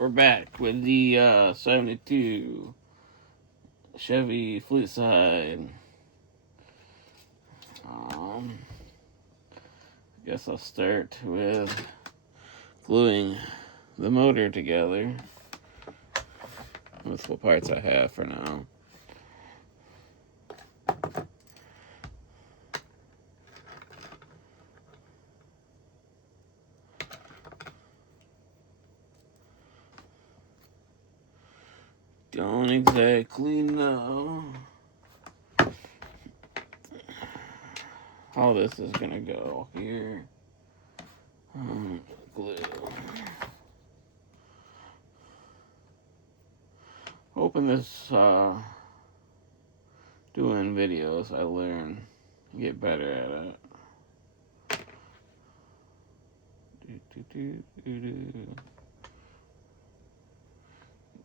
We're back with the 72 Chevy Fleetside. I guess I'll start with gluing the motor together. That's what parts I have for now. Don't exactly know how this is gonna go here. Glue. Hoping this doing videos I learn, get better at it.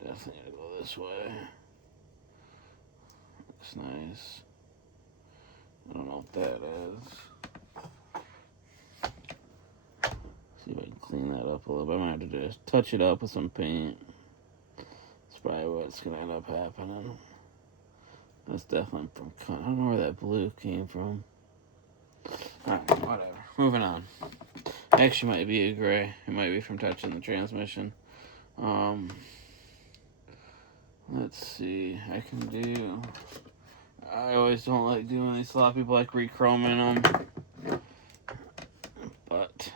Definitely gotta go this way. Looks nice. I don't know what that is. See if I can clean that up a little bit. I might have to just touch it up with some paint. That's probably what's gonna end up happening. That's definitely from. I don't know where that blue came from. Alright, whatever. Moving on. Actually, might be a gray. It might be from touching the transmission. Let's see. I can do. I always don't like doing these. A lot of people like re-chroming them, but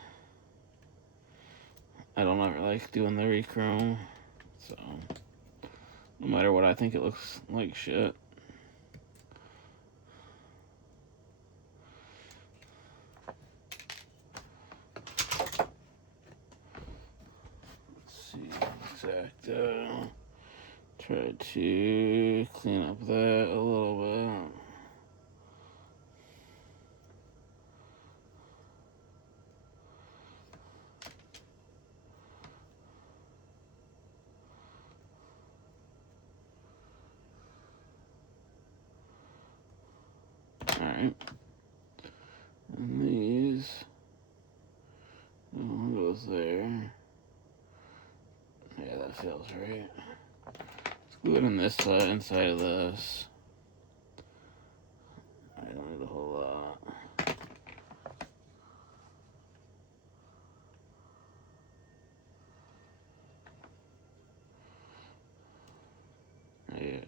I don't ever like doing the re-chrome. So no matter what, I think it looks like shit. Let's see exact. Try to clean up that a little bit. Alright. And these goes there. Yeah, that feels right. Let's glue it in this side, inside of this. I don't need a whole lot. Yeah.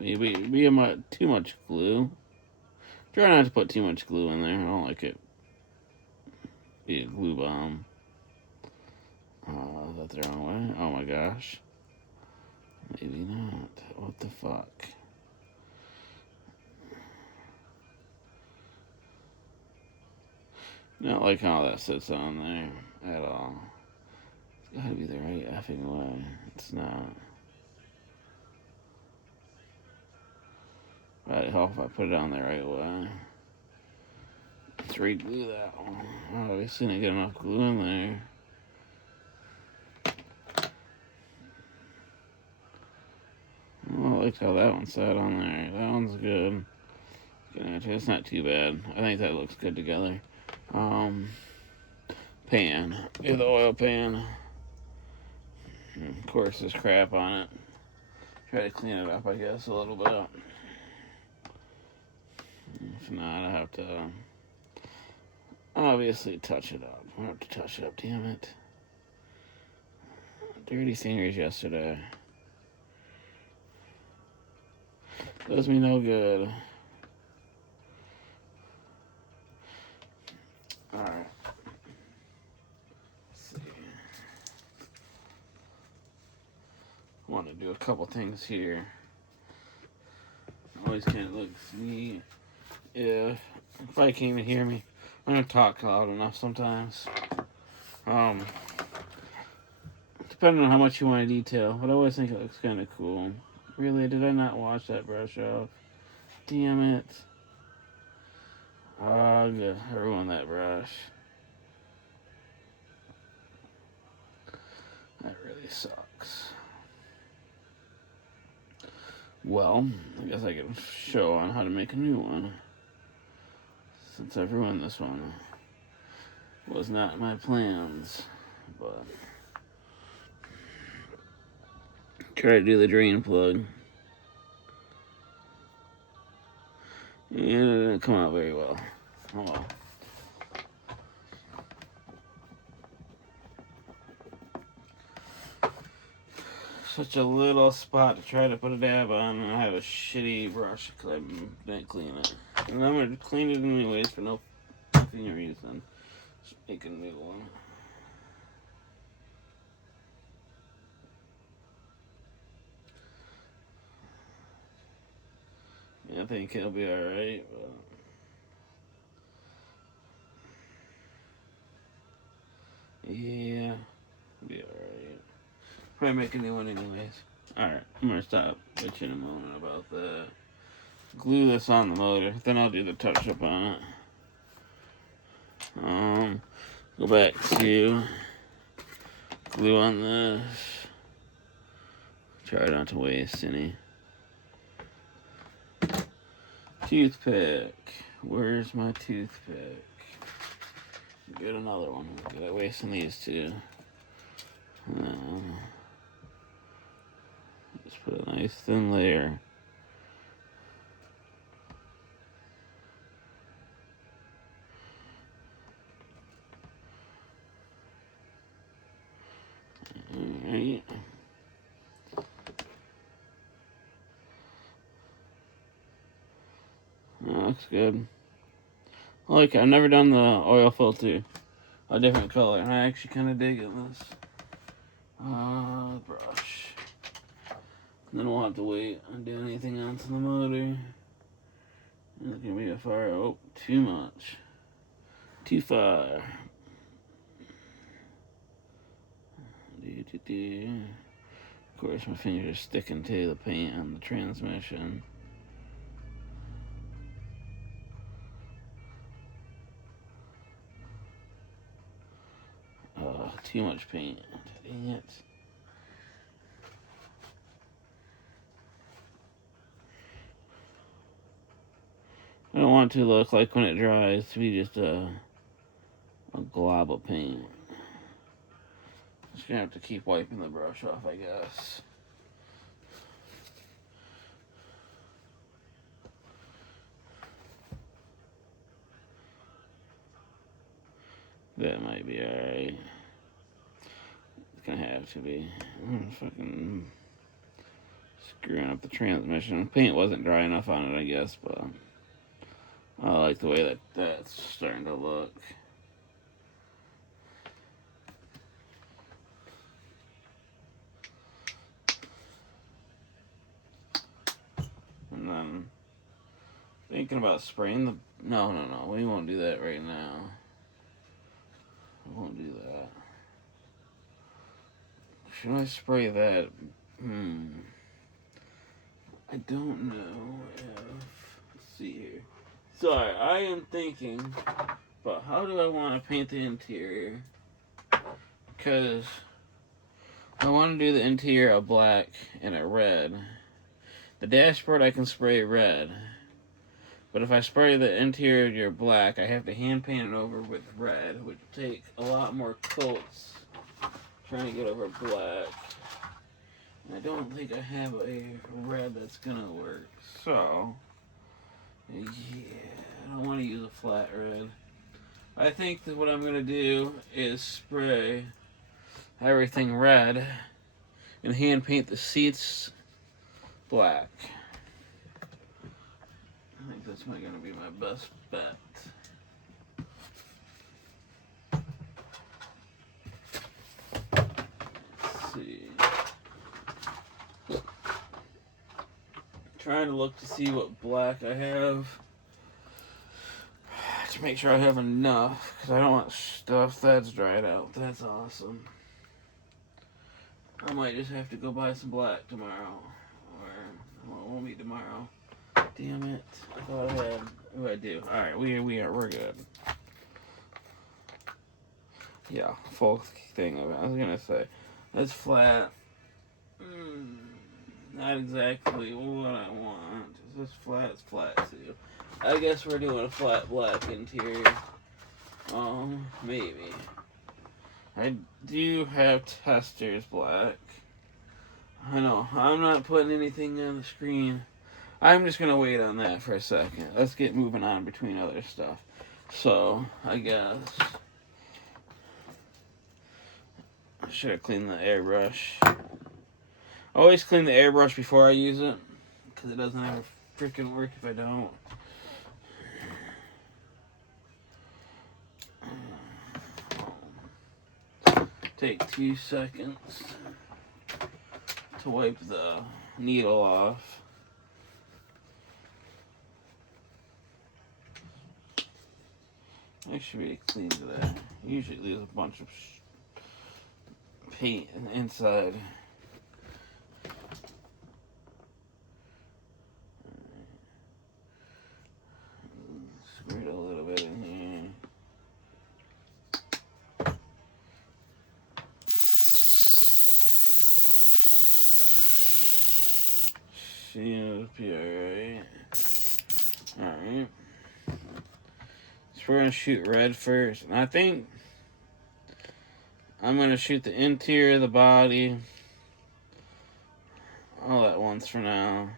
Maybe too much glue. Try not to put too much glue in there. I don't like it. Be a glue bomb. Is that the wrong way? Oh my gosh. Maybe not. What the fuck? Not like how that sits on there at all. It's gotta be the right effing way. It's not. Right, how if I put it on the right way? Let's re-glue that one. Obviously didn't get enough glue in there. Oh, I liked how that one sat on there. That one's good. It's not too bad. I think that looks good together. Pan. Get the oil pan. Of course, there's crap on it. Try to clean it up, I guess, a little bit. If not, I have to obviously touch it up. I have to touch it up, damn it. Dirty fingers yesterday. Does me no good. Alright. Let's see. I want to do a couple things here. Always kind of looks neat. If I can't even hear me, I'm gonna talk loud enough sometimes. Depending on how much you want to detail, but I always think it looks kind of cool. Really, did I not wash that brush off? Damn it. Oh, good. I ruined that brush. That really sucks. Well, I guess I can show on how to make a new one. since I've ruined this one. Was not my plans, but try to do the drain plug. And it didn't come out very well. Oh well. Such a little spot to try to put a dab on, and I have a shitty brush because I didn't clean it. And I'm going to clean it anyways for no fucking reason. Just make a new one. Yeah, I think it'll be alright, but yeah, it'll be alright. Probably make a new one anyways. Alright, I'm gonna stop bitching a moment about that. Glue this on the motor, then I'll do the touch up on it. Go back to glue on this. Try not to waste any. Toothpick. Where's my toothpick? Get another one. Good, wasting these two. Just put a nice thin layer. Alright. That looks good. Look, I've never done the oil filter a different color, and I actually kind of dig it this. Brush. And then we'll have to wait and do anything else in the motor. It's gonna be a fire. Oh, too much. Too far. Of course, my fingers are sticking to the paint on the transmission. Too much paint. Dang it. I don't want it to look like when it dries to be just a glob of paint. Just gonna have to keep wiping the brush off, I guess. That might be alright. It's gonna have to be. I'm fucking screwing up the transmission. Paint wasn't dry enough on it, I guess, but I like the way that that's starting to look. And then thinking about spraying the. No, we won't do that right now. I won't do that. Should I spray that? I don't know if. Let's see here. Sorry, I am thinking, but how do I want to paint the interior? Because I want to do the interior a black and a red. The dashboard I can spray red. But if I spray the interior black, I have to hand paint it over with red, which would take a lot more coats trying to get over black. And I don't think I have a red that's gonna work. So, yeah, I don't want to use a flat red. I think that what I'm gonna do is spray everything red and hand paint the seats black. I think that's gonna be my best bet. Let's see. Trying to look to see what black I have to make sure I have enough, because I don't want stuff that's dried out. That's awesome. I might just have to go buy some black tomorrow, or well, it won't be tomorrow. Damn it! I thought I had. Oh, I do. All right, we're good. Yeah, full thing of it. I was gonna say that's flat. Not exactly what I want. Is this flat? It's flat too. I guess we're doing a flat black interior. Maybe. I do have testers black. I know, I'm not putting anything on the screen. I'm just going to wait on that for a second. Let's get moving on between other stuff. So, I guess I should have cleaned the airbrush. I always clean the airbrush before I use it, because it doesn't ever freaking work if I don't. Take 2 seconds to wipe the needle off. I should be clean today. Usually leaves a bunch of paint inside. Squirt a little bit in here. Seems to be alright. Alright. So we're going to shoot red first. And I think I'm going to shoot the interior of the body all at once for now.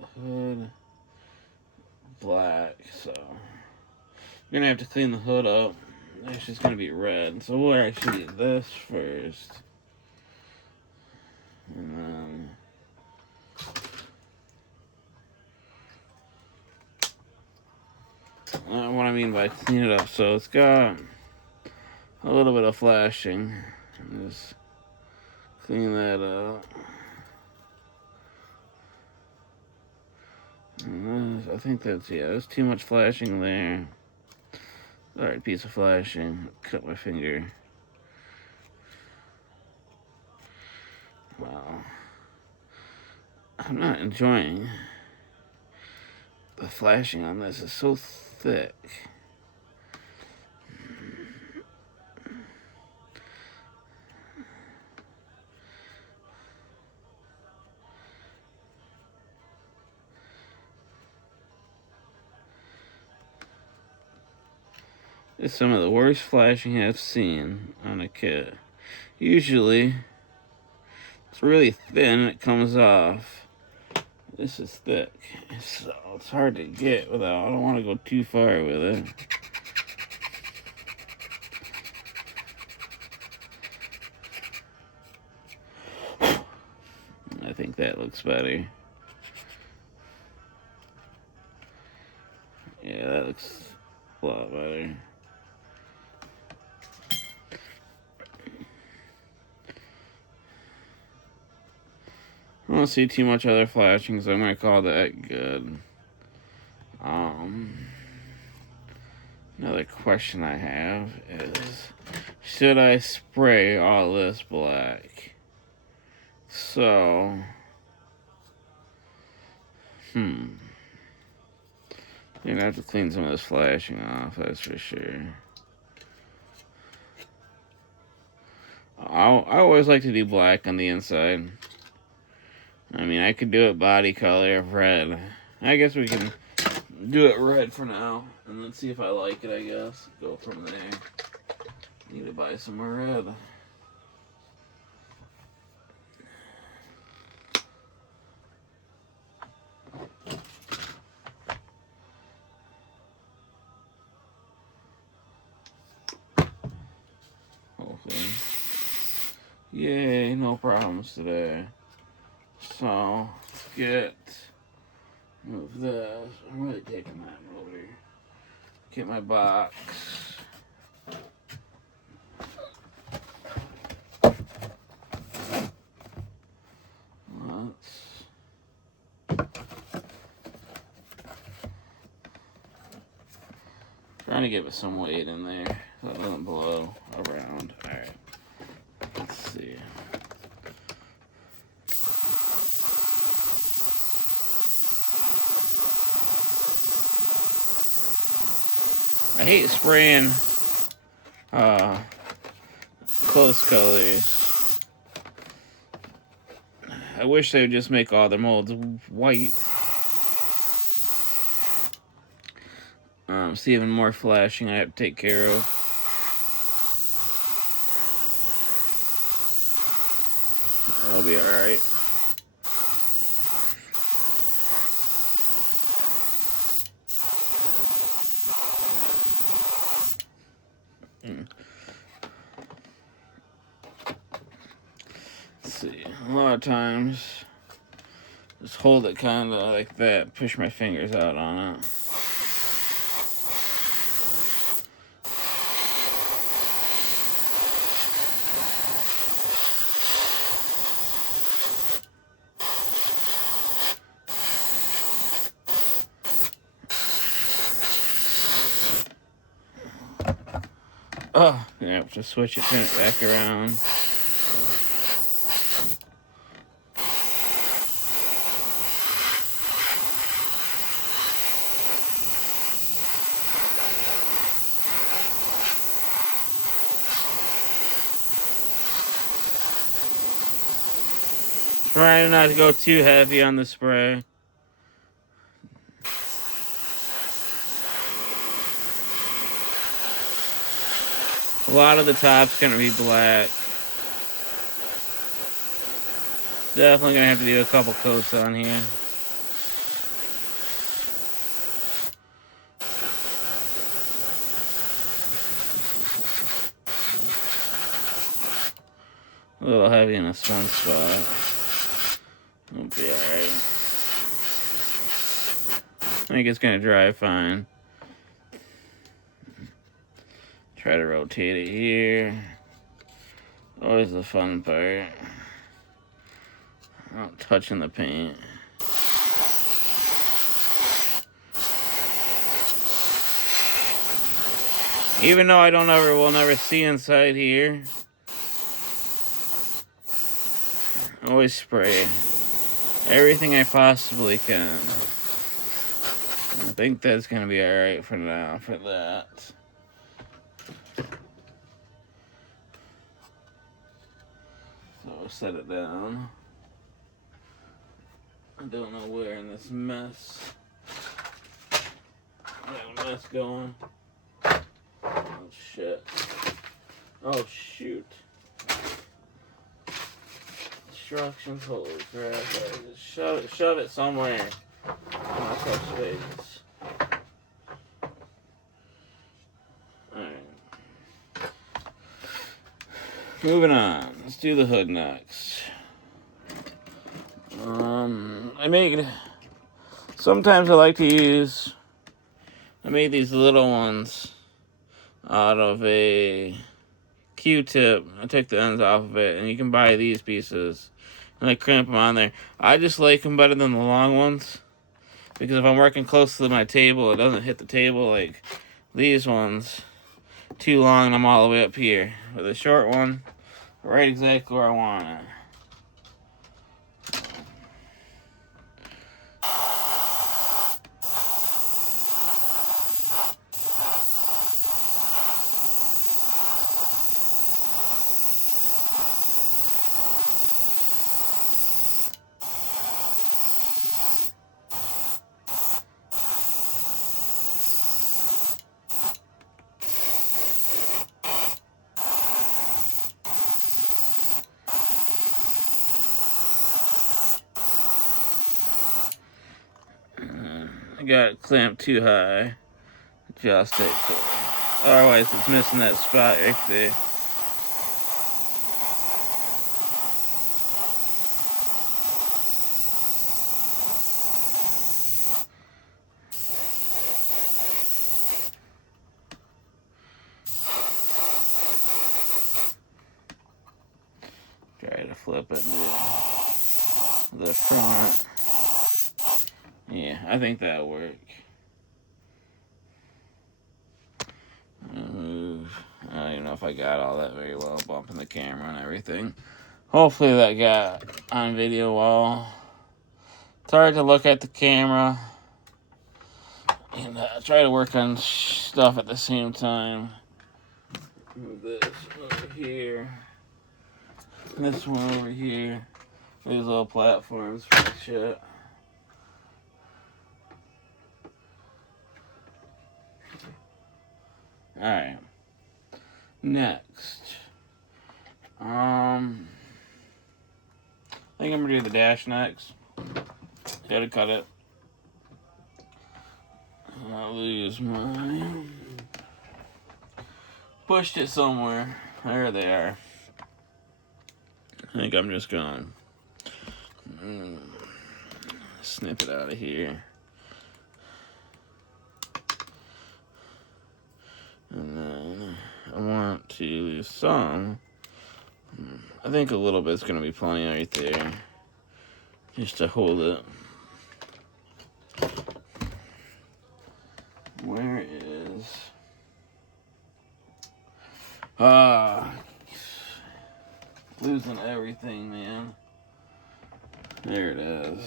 The hood, black. So I'm going to have to clean the hood up. Actually, it's going to be red. So we'll actually do this first. And then what I mean by clean it up. So it's got a little bit of flashing. Just clean that up. And I think that's, yeah, there's too much flashing there. Alright, piece of flashing. Cut my finger. Wow. I'm not enjoying the flashing on this. It's so thick. It's some of the worst flashing I've seen on a kit. Usually, it's really thin and it comes off. This is thick, so it's hard to get without. I don't want to go too far with it. I think that looks better. Yeah, that looks a lot better. I don't see too much other flashing, so I'm going to call that good. Another question I have is, should I spray all this black? So, you're going to have to clean some of this flashing off, that's for sure. I always like to do black on the inside. I mean, I could do it body color of red. I guess we can do it red for now, and then see if I like it, I guess. Go from there. Need to buy some more red. Hopefully. Yay, no problems today. So, move this. I'm really taking that over. Get my box. Trying to give it some weight in there so it doesn't blow around. Alright. Let's see. I hate spraying close colors. I wish they would just make all their molds white See even more flashing I have to take care of. That'll be alright. Let's see. A lot of times, just hold it kind of like that. Push my fingers out on it. Oh, yeah, just switch it, turn it back around. Trying not to go too heavy on the spray. A lot of the top's gonna be black. Definitely gonna have to do a couple coats on here. A little heavy in this one spot. It'll be alright. I think it's gonna dry fine. Try to rotate it here. Always the fun part. Not touching the paint. Even though we'll never see inside here, always spray everything I possibly can. I think that's gonna be alright for now for that. So I'll set it down. I don't know where in this mess. I got a mess going. Oh shit. Oh shoot. Instructions, holy crap. Just shove it somewhere. Not touch space. Alright. Moving on. Let's do the hood next. Sometimes I like to use, I made these little ones out of a Q-tip. I took the ends off of it, and you can buy these pieces, and I crimp them on there. I just like them better than the long ones, because if I'm working close to my table, it doesn't hit the table like these ones. Too long, and I'm all the way up here. With a short one, right exactly where I want it. I got it clamped too high. Adjust it. Otherwise, it's missing that spot right there. Try to flip it to the front. Yeah, I think that'll work. Move. I don't even know if I got all that very well, bumping the camera and everything. Hopefully that got on video well. It's hard to look at the camera and try to work on stuff at the same time. Move this over here. This one over here. These little platforms for the shit. Alright. Next. I think I'm gonna do the dash next. Gotta cut it. I'll lose my... Pushed it somewhere. There they are. I think I'm just gonna snip it out of here. And then I want to leave some. I think a little bit's gonna be plenty right there. Just to hold it. Where is... losing everything, man. There it is.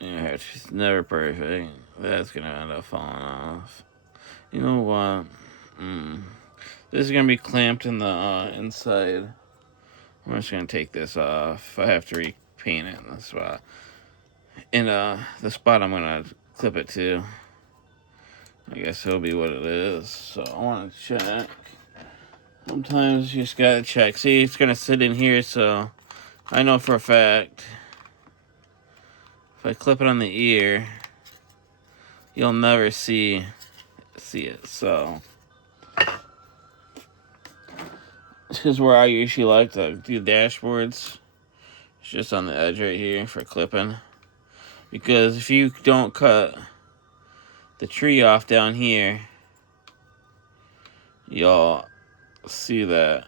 Yeah, it's never perfect. That's gonna end up falling off. You know what? This is gonna be clamped in the inside. I'm just gonna take this off. I have to repaint it in the spot. In the spot I'm gonna clip it to. I guess it'll be what it is. So I want to check. Sometimes you just gotta check. See, it's gonna sit in here, so I know for a fact if I clip it on the ear, you'll never see it. So this is where I usually like to do dashboards. It's just on the edge right here for clipping. Because if you don't cut the tree off down here, you'll see that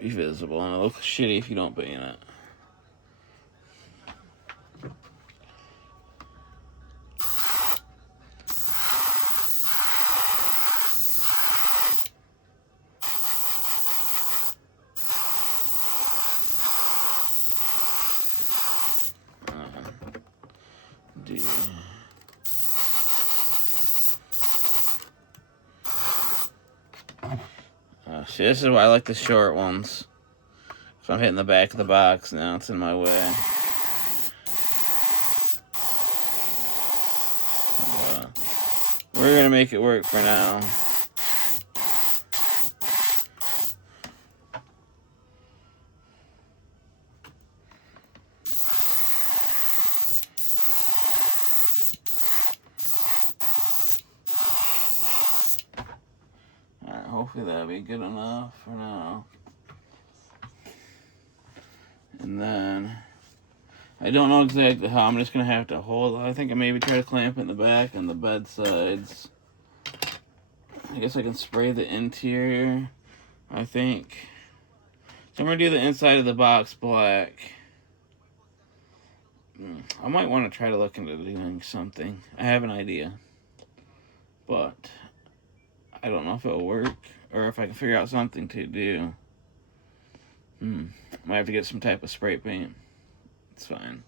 be visible, and it looks shitty if you don't paint it. See, this is why I like the short ones. So I'm hitting the back of the box now, it's in my way. We're gonna make it work for now. Hopefully that'll be good enough for now. And then, I don't know exactly how. I'm just going to have to hold it. I think I maybe try to clamp it in the back and the bed sides. I guess I can spray the interior, I think. So I'm going to do the inside of the box black. I might want to try to look into doing something. I have an idea. But I don't know if it'll work or if I can figure out something to do. Might have to get some type of spray paint. It's fine.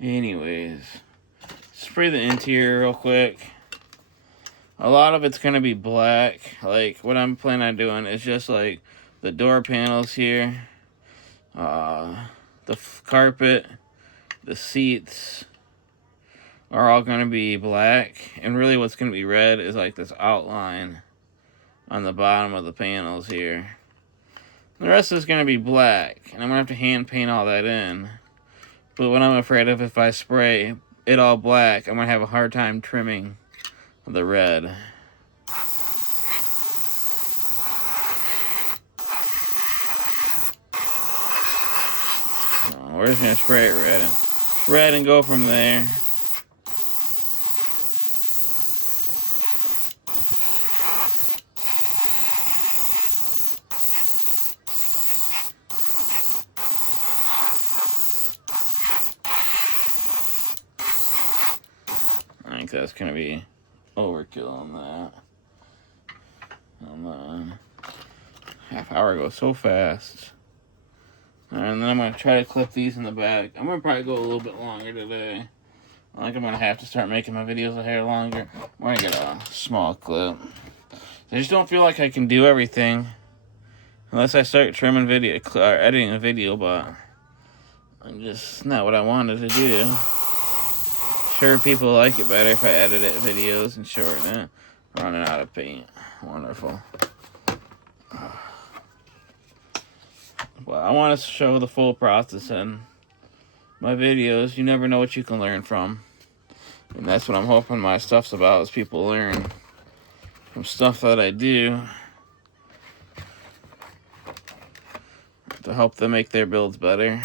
Anyways, spray the interior real quick. A lot of it's going to be black. Like, what I'm planning on doing is just like the door panels here, the carpet, the seats are all going to be black. And really what's going to be red is like this outline on the bottom of the panels here. The rest is going to be black, and I'm going to have to hand paint all that in. But what I'm afraid of, if I spray it all black, I'm going to have a hard time trimming the red. So we're just going to spray it red and go from there. I think that's going to be overkill on that. And then, half hour goes so fast. And then I'm going to try to clip these in the back. I'm going to probably go a little bit longer today. I think I'm going to have to start making my videos a hair longer. I'm going to get a small clip. I just don't feel like I can do everything unless I start trimming video or editing a video, but And just not what I wanted to do. Sure, people like it better if I edit it videos and shorten it. Running out of paint. Wonderful. Well, I want to show the full process in my videos. You never know what you can learn from. And that's what I'm hoping my stuff's about, is people learn from stuff that I do to help them make their builds better.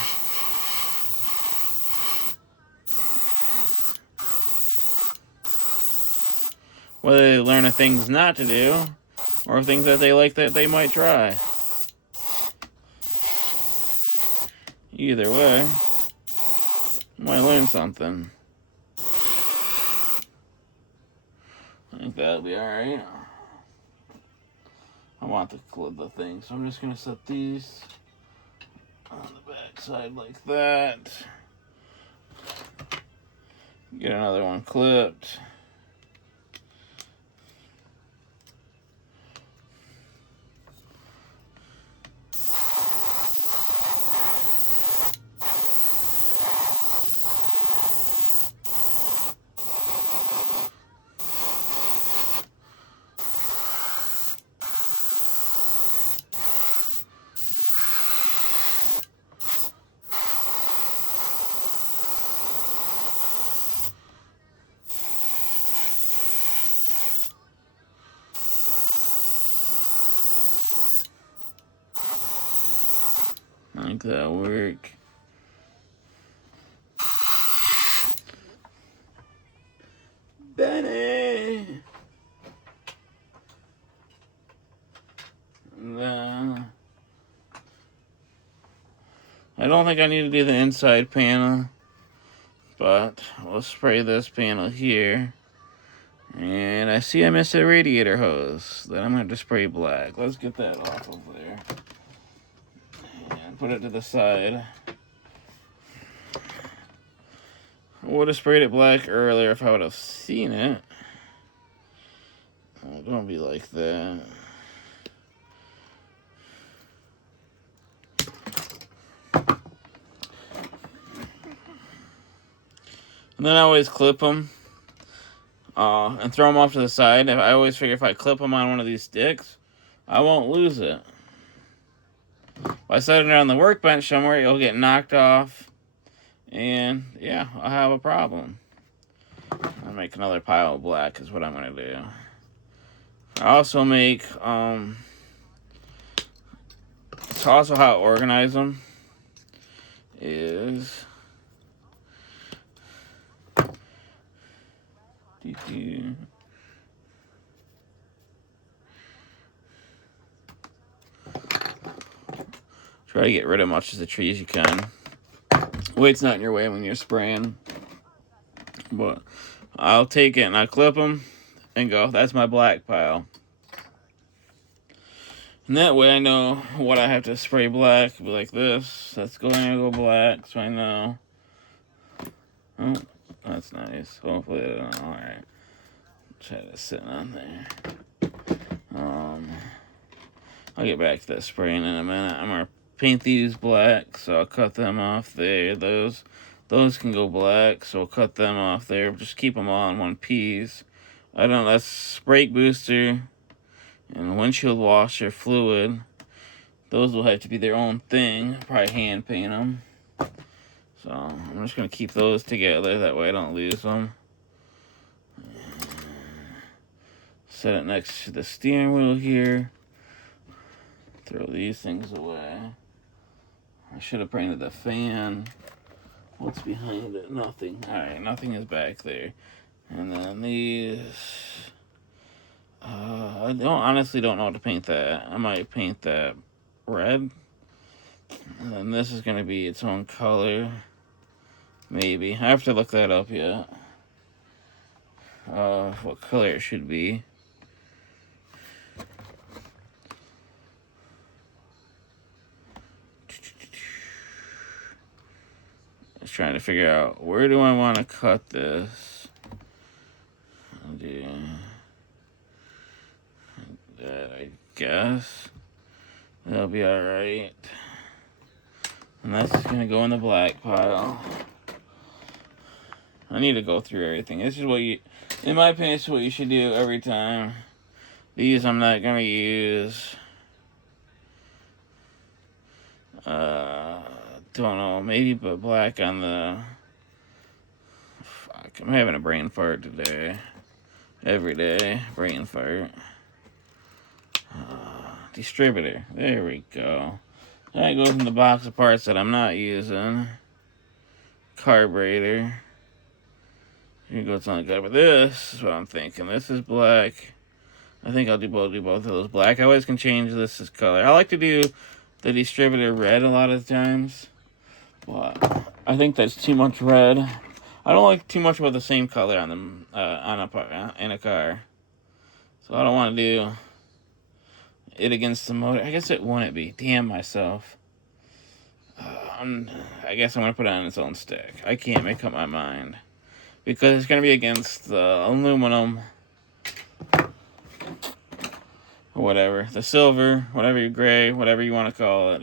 Whether they learn the things not to do, or things that they like that they might try. Either way, you might learn something. I think that'll be alright. I want the thing, so I'm just going to set these on the back side like that. Get another one clipped. I think that'll work. Benny! I don't think I need to do the inside panel, but we'll spray this panel here. And I see I missed a radiator hose that I'm going to spray black. Let's get that off of there. And put it to the side. I would have sprayed it black earlier if I would have seen it. Oh, don't be like that. And then I always clip them and throw them off to the side. I always figure if I clip them on one of these sticks, I won't lose it. If I set it on the workbench somewhere, it'll get knocked off. And yeah, I'll have a problem. I'll make another pile of black is what I'm going to do. I also make, it's also how I organize them is, try to get rid of much of the trees you can. Weight's not in your way when you're spraying. But I'll take it and I clip them and go, that's my black pile. And that way I know what I have to spray black. Be like this. That's going to go black, so I know. Oh, that's nice. Hopefully I don't know. Alright. Try to sit on there. I'll get back to that spraying in a minute. I'm going to paint these black, so I'll cut them off there. Those can go black, so I'll cut them off there. Just keep them all in one piece. I don't, that's brake booster and windshield washer fluid. Those will have to be their own thing. Probably hand paint them. So I'm just going to keep those together. That way I don't lose them. Set it next to the steering wheel here. Throw these things away. I should have painted the fan. What's behind it? Nothing. Alright, nothing is back there. And then these... I honestly don't know how to paint that. I might paint that red. And then this is going to be its own color. Maybe. I have to look that up yet. What color it should be. Just trying to figure out where do I want to cut this. I'll do that, I guess. That'll be alright. And that's just gonna go in the black pile. I need to go through everything. This is what you, in my opinion, this is what you should do every time. These I'm not gonna use. Don't know, maybe put black on the... Fuck, I'm having a brain fart today. Every day, brain fart. Distributor, there we go. That goes in the box of parts that I'm not using. Carburetor. Here goes on the guy, but this is what I'm thinking. This is black. I think I'll do both of those black. I always can change this as color. I like to do the distributor red a lot of times, but I think that's too much red. I don't like too much about the same color on them in a car, so I don't want to do it against the motor. I guess it wouldn't be. Damn myself. I guess I'm gonna put it on its own stick. I can't make up my mind because it's gonna be against the aluminum. Or whatever, the silver, whatever you gray, whatever you want to call it.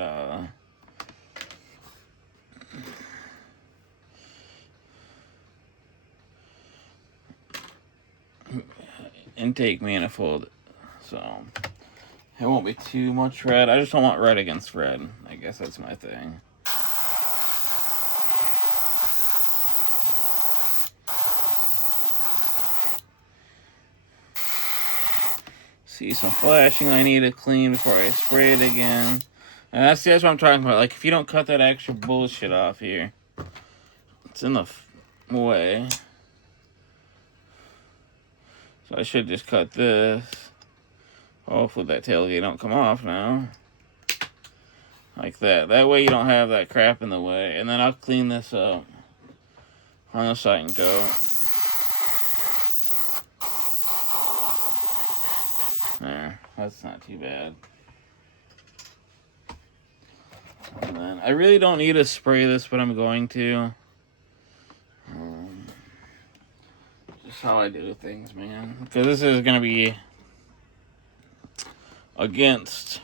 Intake manifold, so it won't be too much red. I just don't want red against red. I guess that's my thing. See some flashing I need to clean before I spray it again. And that's what I'm talking about. Like, if you don't cut that extra bullshit off here, it's in the way. So I should just cut this. Hopefully that tailgate don't come off now. Like that. That way you don't have that crap in the way. And then I'll clean this up on the side and go. There. That's not too bad. And then I really don't need to spray this, but I'm going to. Just how I do things, man. Because this is going to be against